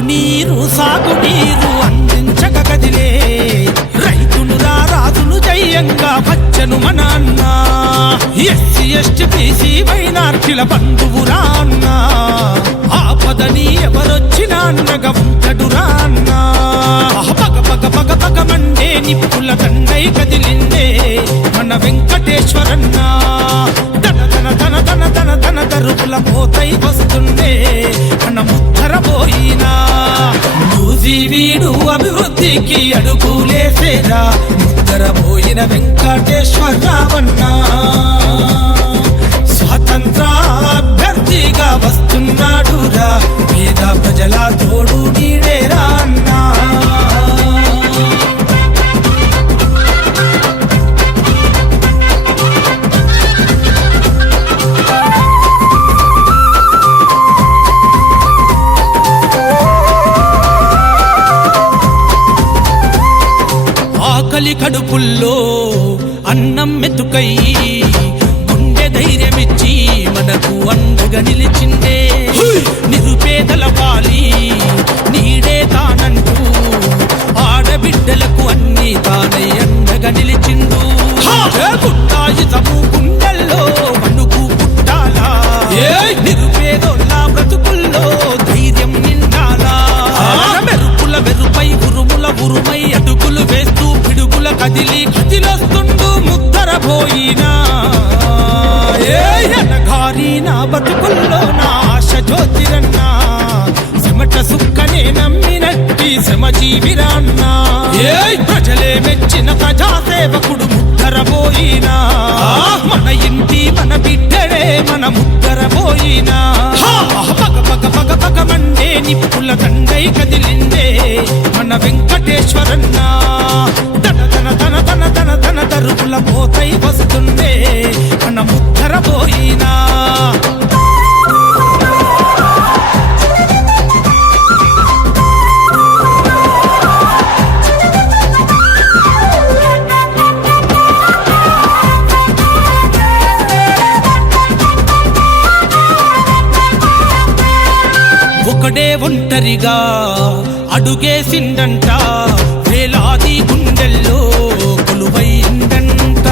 తాగునీరు సాగునీరు అందించక కదిలే రైతును రాజును జయంగా వచ్చను మన అన్న ఎస్సీ ఎస్టీ బీసీ మైనార్టీల బంధువురా అన్న ఆపదని ఎవరొచ్చినా అన్నగా ఉంటడురా అన్న పగ పగ పగ పగ మండే నిప్పుల దండై కదిలిందే మన వెంకటేశ్వరన్న తన తన తన తన తన తన తరుపుల పోతై వస్తుండే మన ముద్దరబోయినా వీడు అభివృద్ధికి అడుగులేసేరా ముద్దరబోయిన వెంకటేశ్వరరావన్నా స్వాతంత్ర అభ్యర్థిగా వస్తున్నాడురా పేద ప్రజల తోడు నీడేరా అన్నా ఆకలి కడుపుల్లో అన్నం మెతుకై గుండె ధైర్యమిచ్చి మనకు అండగా నిలిచిందే నిరుపేదల పాలి నీడే తానంటూ ఆడబిడ్డలకు అన్ని తానై అండగా నిలిచిండు గుండాయితము గుండెల్లో మనుకు పుట్టాలా నిరుపేదోళ్ళ బ్రతుకుల్లో ధైర్యం నిండాలా మెరుపుల మెరుపై ఉరుముల ఉరుమై అడుగులు వేస్తూ పిడుగుల కదిలి కదిలొస్తుండు ముద్దరబోయినా ఎనగారి నా బతుకుల్లో నా ఆశ జ్యోతిరన్నా చెమట సుక్కనే నమ్మినట్టి శ్రమజీవిరాన్నా ప్రజలే మెచ్చిన ప్రజాసేవకుడు ముద్దరబోయినా మన ఇంటి మన బిడ్డడే మన ముద్దరబోయినా పగ పగ పగ పగ మండే నిప్పుల దండై కదిలిందే మన వెంకటేశ్వరన్న తన తన తన తన తన తన తరుపుల పోతై వస్తుండే మన ముద్దరబోయినా ఒకడే ఒంటరిగా అడుగేసిండంట వేలాది గుండెల్లో కొలువైందంట